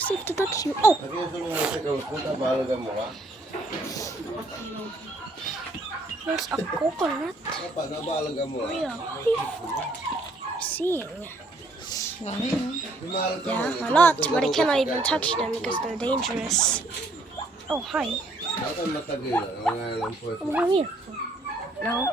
safe to touch you. Oh! There's a coconut. Really? Seeing. Yeah, a lot, but I cannot even touch them because they're dangerous. Oh, hi. Over here. No.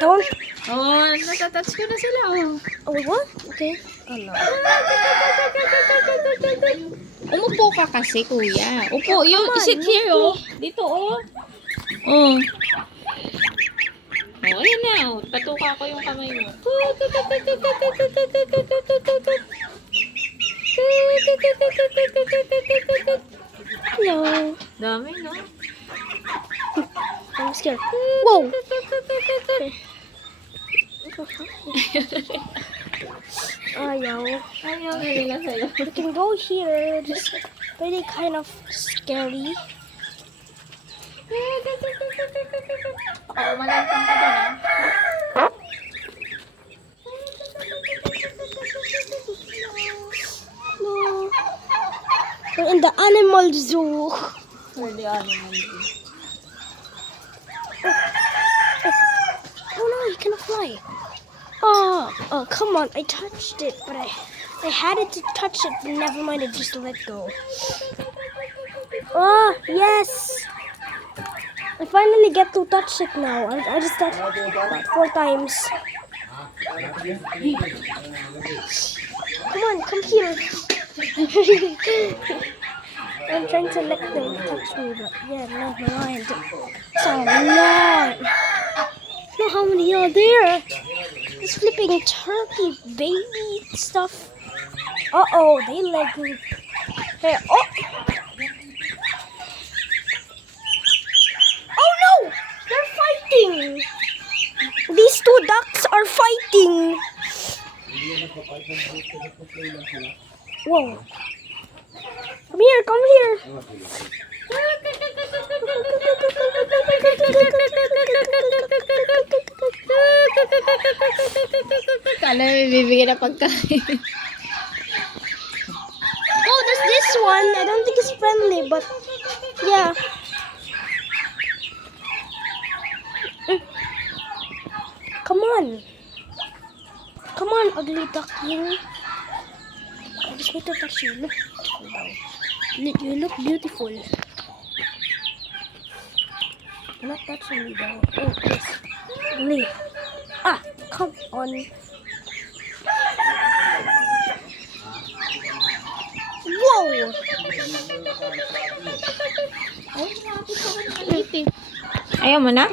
Don't. Oh, natatouch ko na sila. Oh, what? Okay. Oh, no. Umupo ka kasi, kuya. Upo, sit here, oh. Dito, oh. Oh. Oh, ayan na, oh. Patuka ko yung kamay mo. Hello. Dami, no? I'm scared. Whoa! Ayaw. Ayaw na nila sa'yo. We can go here. It's really kind of scary. Oo, malantang ka dyan, ah. No. We're in the animal zoo. For the animal. Oh no, you cannot fly. Oh, come on. I touched it, but I had it to touch it, but never mind, it just let go. Oh, yes. I finally get to touch it now. I just touched it about 4 times. Come on, come here. I'm trying to let them touch me, but yeah, never mind. It's a lot. Look how many are there. This flipping turkey baby stuff. Uh-oh, they let me. Hey, oh! Oh no! They're fighting! These 2 ducks are fighting! Whoa. Come here, come here! Kala may bibigyan na pagkain. Oh, there's this one. I don't think it's friendly, but yeah. Come on. Come on, ugly duckling. I just need to touch you. Look beautiful now. You look beautiful. You're not touching me though. Oh, yes. Ugly. Ah, come on. Whoa! Ay, nakapit ka na ng eh. Ayaw mo na?